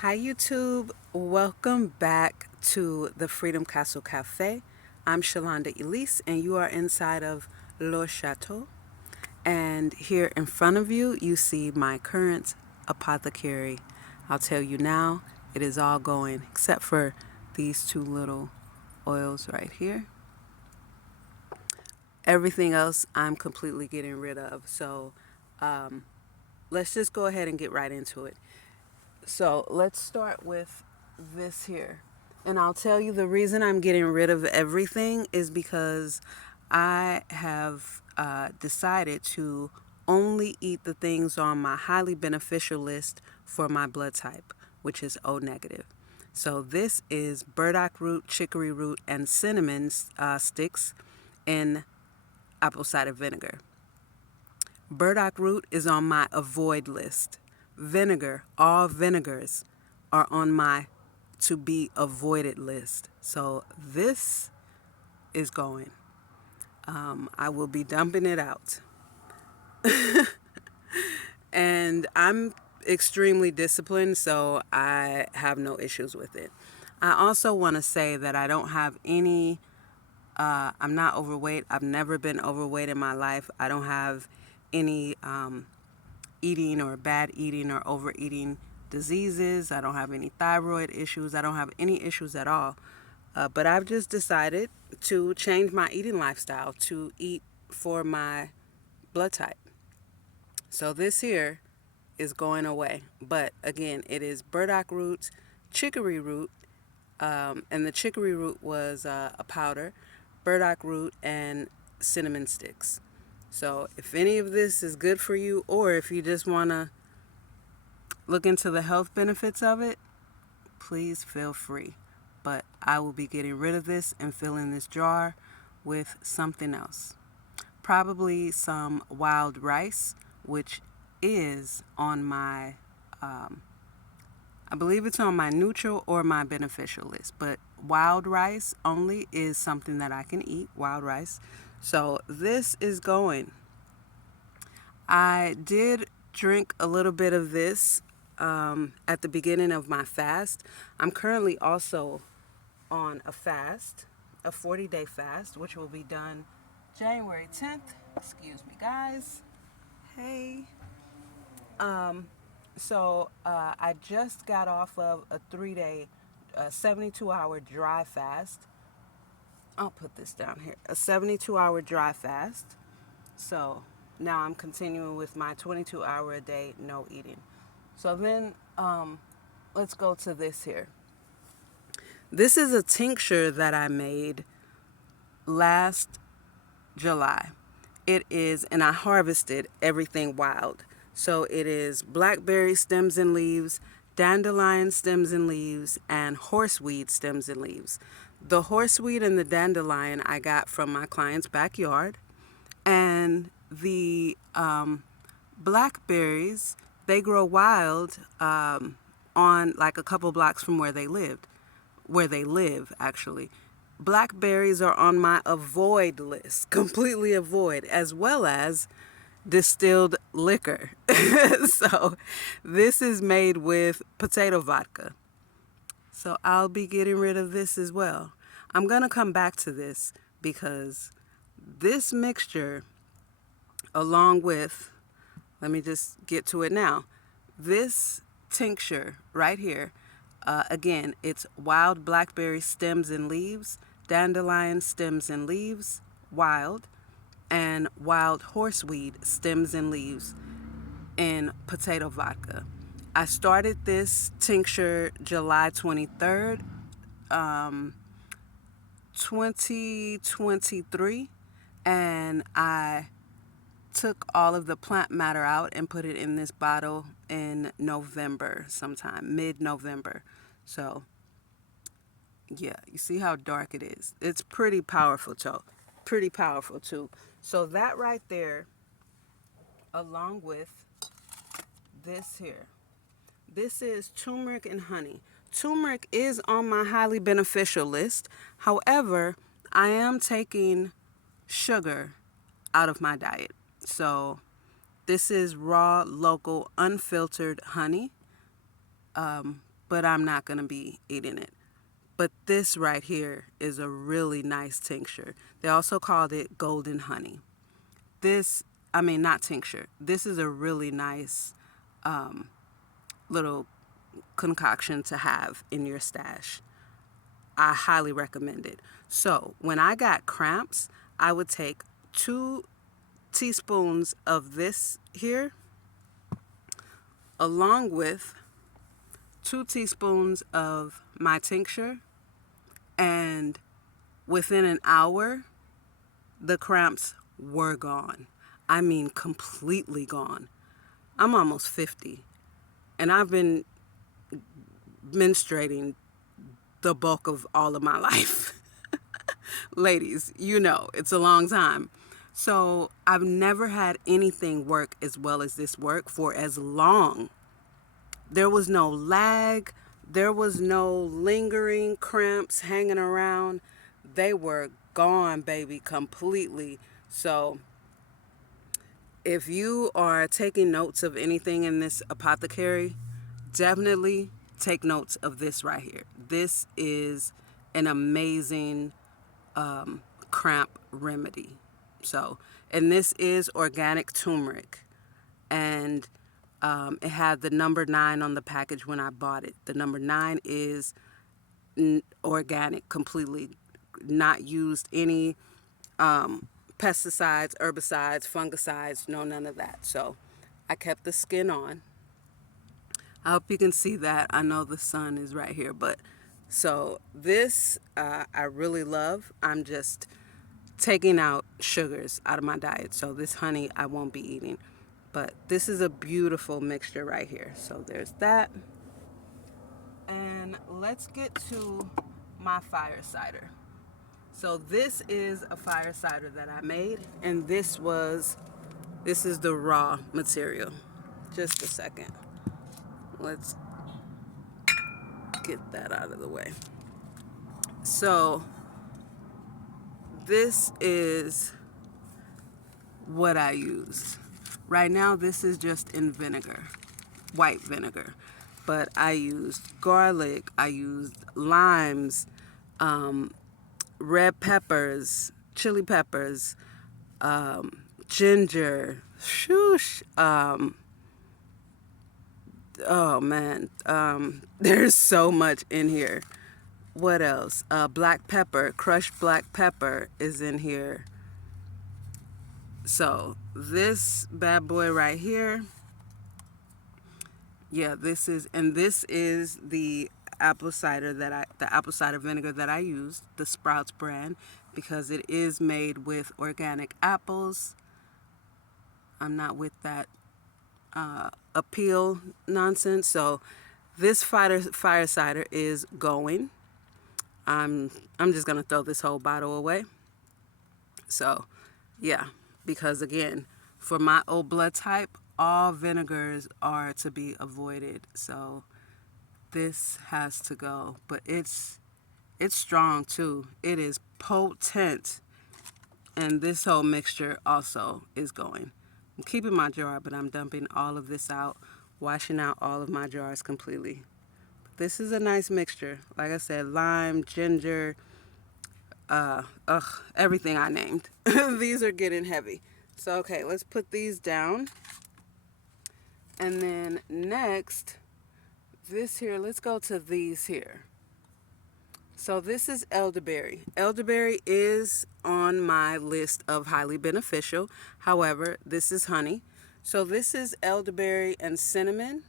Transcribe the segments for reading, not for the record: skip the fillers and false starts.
Hi YouTube, welcome back to the Freedom Castle Cafe. I'm Shalonda Elise and you are inside of Le Chateau. And here in front of you, you see my current apothecary. I'll tell you now, it is all going except for these two little oils right here. Everything else I'm completely getting rid of. So let's just go ahead and get right into it. So let's start with this here. And I'll tell you the reason I'm getting rid of everything is because I have decided to only eat the things on my highly beneficial list for my blood type, which is O negative. So this is burdock root, chicory root, and cinnamon sticks in apple cider vinegar. Burdock root is on my avoid list. Vinegar, all vinegars are on my to be avoided list. So this is going. I will be dumping it out. And I'm extremely disciplined, so I have no issues with it. I also want to say that I don't have any, I'm not overweight. I've never been overweight in my life. I don't have any eating or bad eating or overeating diseases. I don't have any thyroid issues. I don't have any issues at all. But I've just decided to change my eating lifestyle to eat for my blood type. So this here is going away. But again, it is burdock root, chicory root, and the chicory root was a powder, burdock root, and cinnamon sticks. So if any of this is good for you, or if you just want to look into the health benefits of it, please feel free. But I will be getting rid of this and filling this jar with something else. Probably some wild rice, which is on my, I believe it's on my neutral or my beneficial list. But wild rice only is something that I can eat, wild rice. So this is going. I did drink a little bit of this at the beginning of my fast. I'm currently also on a fast, a 40-day fast, which will be done January 10th. Excuse me, guys. Hey. So I just got off of a 3-day, 72-hour dry fast. I'll put this down here. A 72-hour dry fast. So now I'm continuing with my 22-hour a day no eating. So then let's go to this here. This is a tincture that I made last July. It is, and I harvested everything wild. So it is blackberry stems and leaves, dandelion stems and leaves, and horseweed stems and leaves. The horseweed and the dandelion I got from my client's backyard. And the blackberries, they grow wild on like a couple blocks from where they live actually. Blackberries are on my avoid list, completely avoid, as well as distilled liquor. So this is made with potato vodka. So I'll be getting rid of this as well. I'm going to come back to this because this mixture, along with, let me just get to it now. This tincture right here, again, it's wild blackberry stems and leaves, dandelion stems and leaves, wild, and wild horseweed stems and leaves in potato vodka. I started this tincture July 23rd, 2023, and I took all of the plant matter out and put it in this bottle in November sometime, mid-November. So, yeah, you see how dark it is. It's pretty powerful, too. Pretty powerful, too. So that right there, along with this here, this is turmeric and honey. Turmeric is on my highly beneficial list. However, I am taking sugar out of my diet. So this is raw, local, unfiltered honey. but I'm not going to be eating it. But this right here is a really nice tincture. They also called it golden honey. This, I mean, not tincture. This is a really nice little concoction to have in your stash. I highly recommend it. So when I got cramps, I would take 2 teaspoons of this here along with 2 teaspoons of my tincture, and within an hour, the cramps were gone. I mean, completely gone. I'm almost 50, and I've been menstruating the bulk of all of my life. Ladies, you know, it's a long time. So I've never had anything work as well as this worked for as long. There was no lag. There was no lingering cramps hanging around. They were gone, baby, completely. So if you are taking notes of anything in this apothecary, definitely take notes of this right here. This is an amazing cramp remedy. So, and this is organic turmeric. And it had the number 9 on the package when I bought it. The number 9 is organic, completely, not used any pesticides, herbicides, fungicides, no, none of that. So I kept the skin on. I hope you can see that. I know the sun is right here, but so this I really love. I'm just taking out sugars out of my diet. So this honey I won't be eating. But this is a beautiful mixture right here. So there's that. And let's get to my fire cider. So this is a fire cider that I made, and this is the raw material. Just a second. Let's get that out of the way. So this is what I use. Right now, this is just in vinegar, white vinegar. But I used garlic, I used limes, red peppers, chili peppers, ginger, shoosh. Oh man, there's so much in here. What else? Black pepper, crushed black pepper is in here. So this bad boy right here, yeah, this is the apple cider the apple cider vinegar that I used, the Sprouts brand, because it is made with organic apples. I'm not with that appeal nonsense. So this fire cider is going. I'm just gonna throw this whole bottle away. So yeah, because again, for my O blood type, all vinegars are to be avoided. So this has to go. But it's strong too. It is potent. And this whole mixture also is going. I'm keeping my jar, but I'm dumping all of this out, washing out all of my jars completely. This is a nice mixture. Like I said, lime, ginger, everything I named. These are getting heavy. So, okay, let's put these down. And then next, this here, let's go to these here. So this is elderberry. Elderberry is on my list of highly beneficial. However, this is honey. So this is elderberry and cinnamon.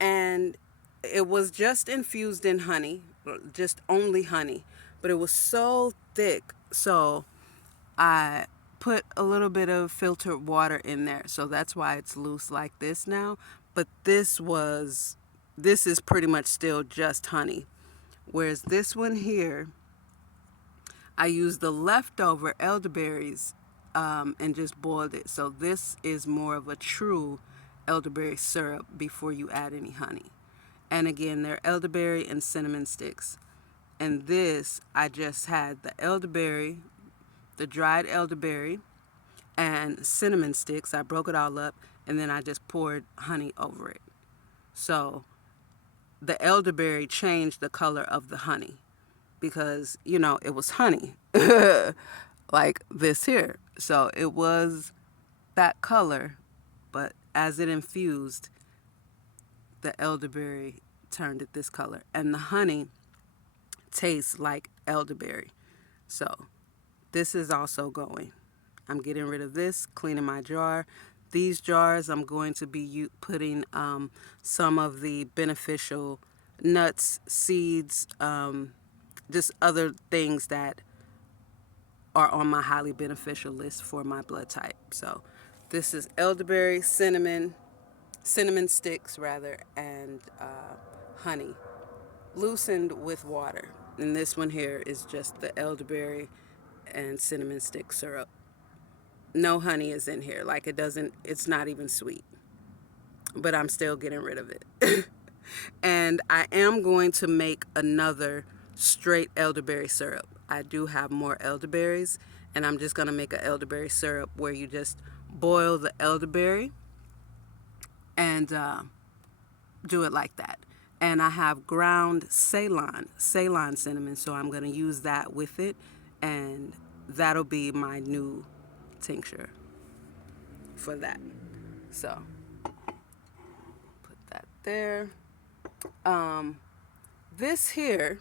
And it was just infused in honey, just only honey. But it was so thick, so I put a little bit of filtered water in there. So that's why it's loose like this now. But this is pretty much still just honey. Whereas this one here, I used the leftover elderberries and just boiled it. So this is more of a true elderberry syrup before you add any honey. And again, they're elderberry and cinnamon sticks. And this, I just had the elderberry, the dried elderberry, and cinnamon sticks. I broke it all up, and then I just poured honey over it. So the elderberry changed the color of the honey because, it was honey like this here. So it was that color, but as it infused, the elderberry turned it this color. And the honey tastes like elderberry. So this is also going. I'm getting rid of this, cleaning my jar. These jars, I'm going to be putting some of the beneficial nuts, seeds, just other things that are on my highly beneficial list for my blood type. So this is elderberry, cinnamon sticks rather, and honey, loosened with water. And this one here is just the elderberry and cinnamon stick syrup. No honey is in here. Like it's not even sweet. But I'm still getting rid of it. And I am going to make another straight elderberry syrup. I do have more elderberries, and I'm just going to make an elderberry syrup where you just boil the elderberry and do it like that. And I have ground Ceylon cinnamon, so I'm going to use that with it, and that'll be my new tincture for that. So put that there. This here,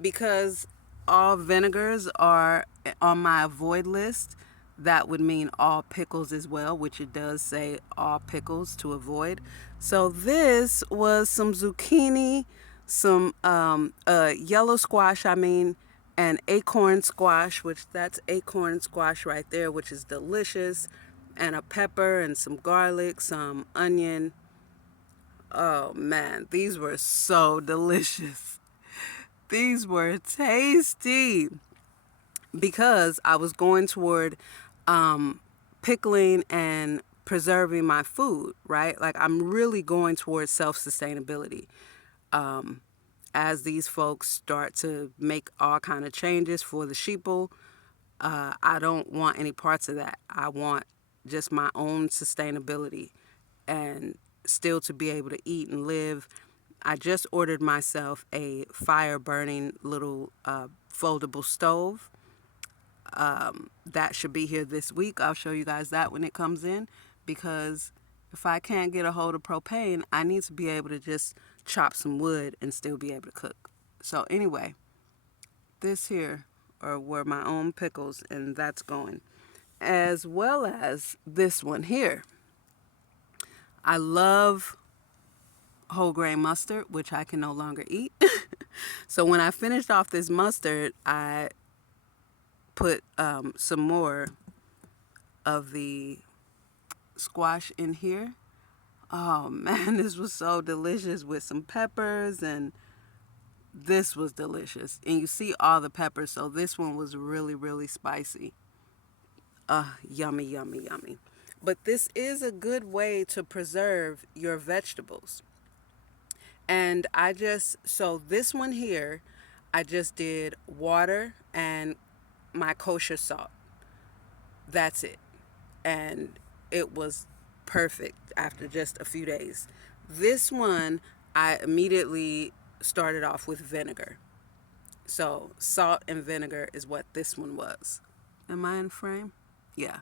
because all vinegars are on my avoid list, that would mean all pickles as well, which it does say all pickles to avoid. So this was some zucchini, some yellow squash, and acorn squash, which that's acorn squash right there, which is delicious, and a pepper and some garlic, some onion. Oh man, these were so delicious. These were tasty because I was going toward pickling and preserving my food, right? Like I'm really going towards self-sustainability. As these folks start to make all kind of changes for the sheeple, I don't want any parts of that. I want just my own sustainability and still to be able to eat and live. I just ordered myself a fire burning little foldable stove. That should be here this week. I'll show you guys that when it comes in, because if I can't get a hold of propane, I need to be able to just chop some wood and still be able to cook. So anyway, this here were my own pickles, and that's going. As well as this one here. I love whole grain mustard, which I can no longer eat. So when I finished off this mustard, I put some more of the squash in here. Oh man, this was so delicious with some peppers, and this was delicious. And you see all the peppers, so this one was really, really spicy. Yummy, yummy, yummy. But this is a good way to preserve your vegetables. And so this one here, I just did water and my kosher salt. That's it. And it was perfect after just a few days. This one, I immediately started off with vinegar. So salt and vinegar is what this one was. Am I in frame? Yeah.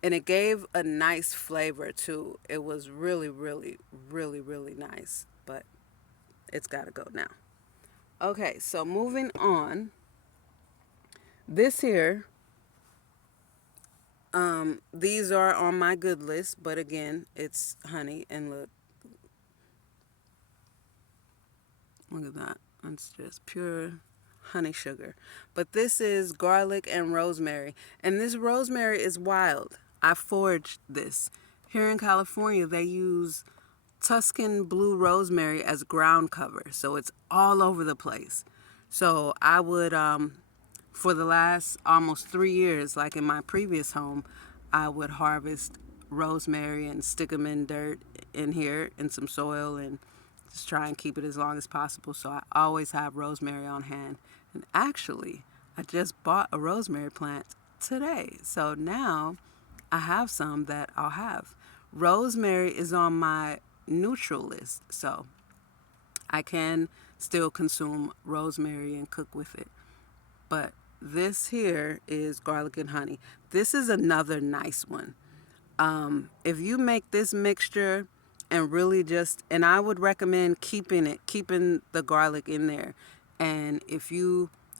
And it gave a nice flavor too. It was really, really, really, really nice. But it's got to go now. Okay, so moving on. This here, these are on my good list, but again, it's honey, and look at that. It's just pure honey sugar. But this is garlic and rosemary, and this rosemary is wild. I foraged this. Here in California, they use Tuscan blue rosemary as ground cover, so it's all over the place. So I would, for the last almost 3 years, like in my previous home, I would harvest rosemary and stick them in dirt in here in some soil and just try and keep it as long as possible. So I always have rosemary on hand. And actually, I just bought a rosemary plant today. So now I have some that I'll have. Rosemary is on my neutral list. So I can still consume rosemary and cook with it. But this here is garlic and honey. This is another nice one. If you make this mixture and really just, and I would recommend keeping the garlic in there. And if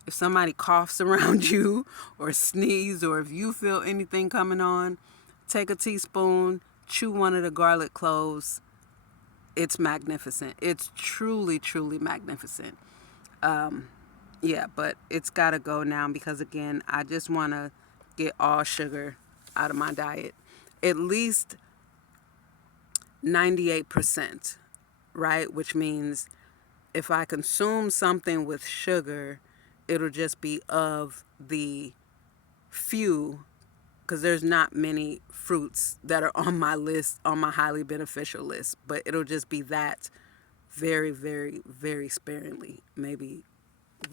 somebody coughs around you or sneeze, or if you feel anything coming on, take a teaspoon, chew one of the garlic cloves. It's magnificent. It's truly, truly magnificent. Yeah, but it's got to go now because, again, I just want to get all sugar out of my diet. At least 98%, right? Which means if I consume something with sugar, it'll just be of the few, because there's not many fruits that are on my list, on my highly beneficial list, but it'll just be that very, very, very sparingly, maybe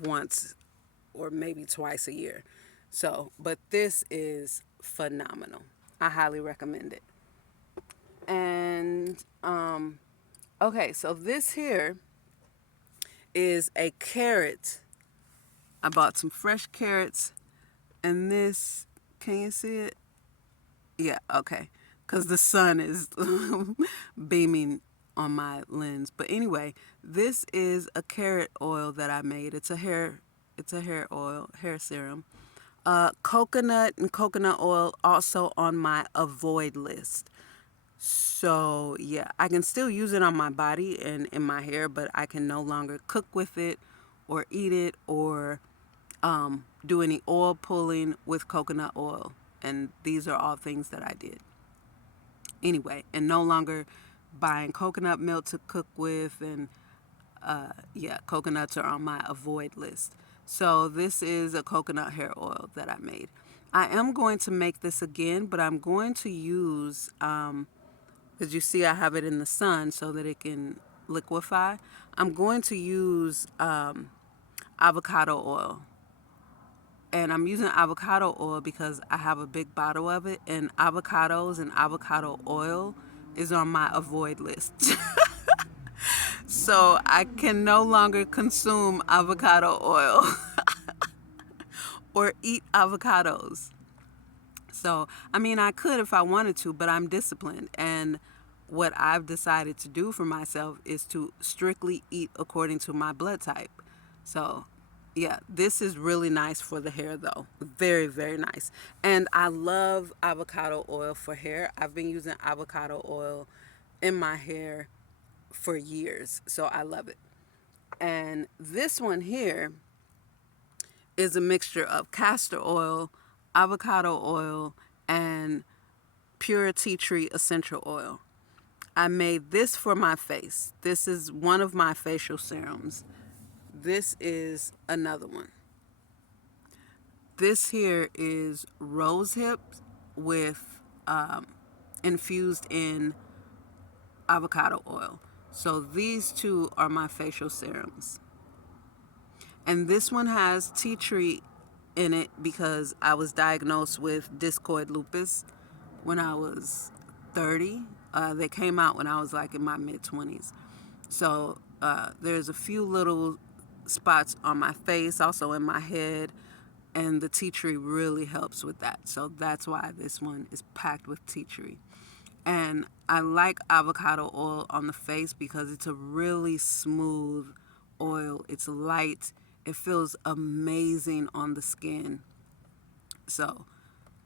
once or maybe twice a year. So, but this is phenomenal. I highly recommend it. And okay, so this here is a carrot. I bought some fresh carrots, and this, can you see it? Yeah, okay, because the sun is beaming on my lens. But anyway, this is a carrot oil that I made. It's a hair oil, hair serum. Coconut and coconut oil also on my avoid list. So yeah, I can still use it on my body and in my hair, but I can no longer cook with it or eat it or do any oil pulling with coconut oil. And these are all things that I did. Anyway, and no longer buying coconut milk to cook with. And yeah, coconuts are on my avoid list. So this is a coconut hair oil that I made. I am going to make this again, but I'm going to use, because you see I have it in the sun so that it can liquefy. I'm going to use avocado oil. And I'm using avocado oil because I have a big bottle of it, and avocados and avocado oil is on my avoid list. So I can no longer consume avocado oil or eat avocados. So, I mean, I could if I wanted to, but I'm disciplined. And what I've decided to do for myself is to strictly eat according to my blood type. So, yeah, this is really nice for the hair, though. Very, very nice. And I love avocado oil for hair. I've been using avocado oil in my hair for years. So I love it. And this one here is a mixture of castor oil, avocado oil, and pure tea tree essential oil. I made this for my face. This is one of my facial serums. This is another one. This here is rose hips with infused in avocado oil. So these two are my facial serums. And this one has tea tree in it because I was diagnosed with discoid lupus when I was 30. They came out when I was like in my mid 20s. So there's a few little spots on my face, also in my head, and the tea tree really helps with that. So that's why this one is packed with tea tree. And I like avocado oil on the face because it's a really smooth oil. It's light. It feels amazing on the skin. So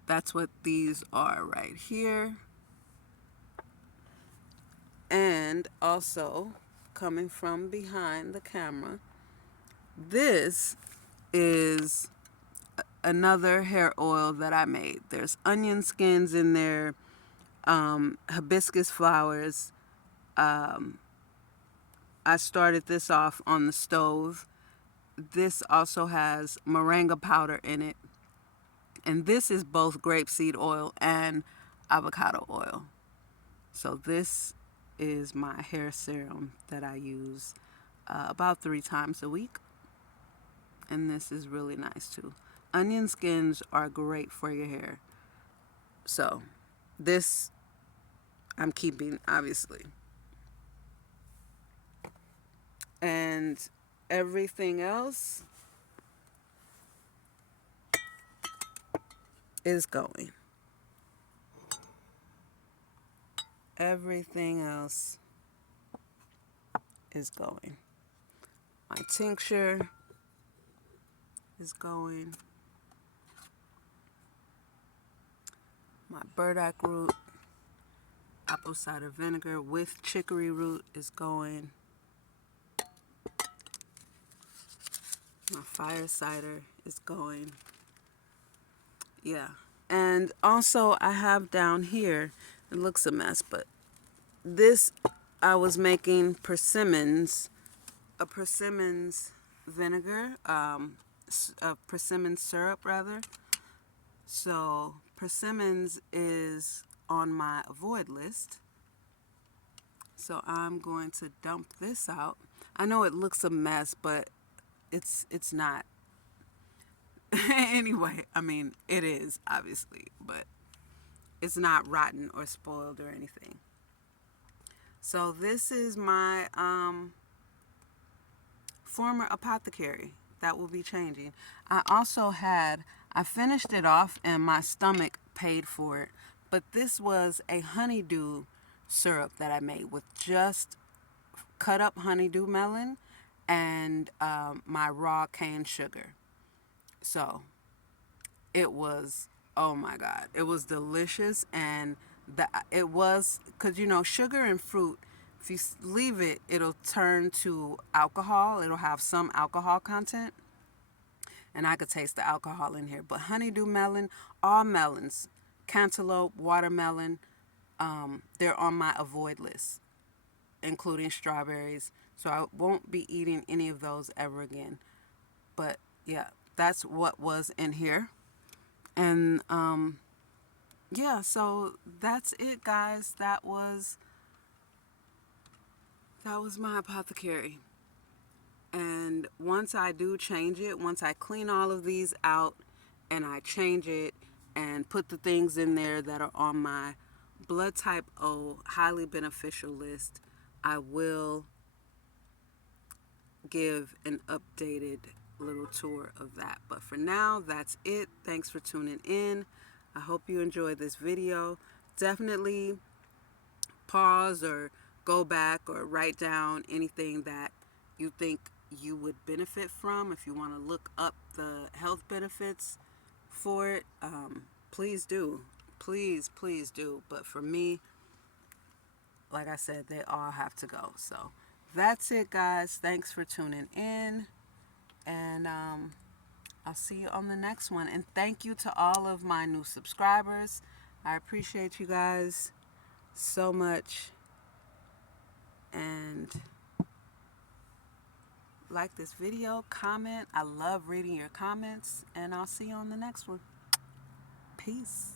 that's what these are right here. And also, coming from behind the camera, this is another hair oil that I made. There's onion skins in there, hibiscus flowers. I started this off on the stove. This also has moringa powder in it. And this is both grapeseed oil and avocado oil. So this is my hair serum that I use about 3 times a week. And this is really nice too. Onion skins are great for your hair. So this I'm keeping, obviously. And everything else is going. Everything else is going. My tincture is going. My burdock root, apple cider vinegar with chicory root is going. My fire cider is going. Yeah. And also I have down here, it looks a mess, but this I was making persimmons, a persimmons vinegar, a persimmon syrup rather. So persimmons is on my avoid list. So I'm going to dump this out. I know it looks a mess, but it's not. Anyway, I mean, it is obviously, but it's not rotten or spoiled or anything. So this is my former apothecary that will be changing. I finished it off and my stomach paid for it, but this was a honeydew syrup that I made with just cut up honeydew melon and my raw cane sugar. So it was, oh my God, it was delicious. And it was, because sugar and fruit, if you leave it, it'll turn to alcohol. It'll have some alcohol content, and I could taste the alcohol in here. But honeydew melon, all melons, cantaloupe, watermelon, they're on my avoid list, including strawberries. So I won't be eating any of those ever again. But yeah, that's what was in here. And yeah, so that's it, guys. That was my apothecary. And once I do change it, once I clean all of these out and I change it and put the things in there that are on my blood type O highly beneficial list, I will give an updated little tour of that. But for now, that's it. Thanks for tuning in. I hope you enjoyed this video. Definitely pause or go back or write down anything that you think you would benefit from. If you want to look up the health benefits for it, please do. Please do. But for me, like I said, they all have to go. So that's it, guys. Thanks for tuning in. And I'll see you on the next one. And thank you to all of my new subscribers. I appreciate you guys so much. And like this video, comment. I love reading your comments. And I'll see you on the next one. Peace.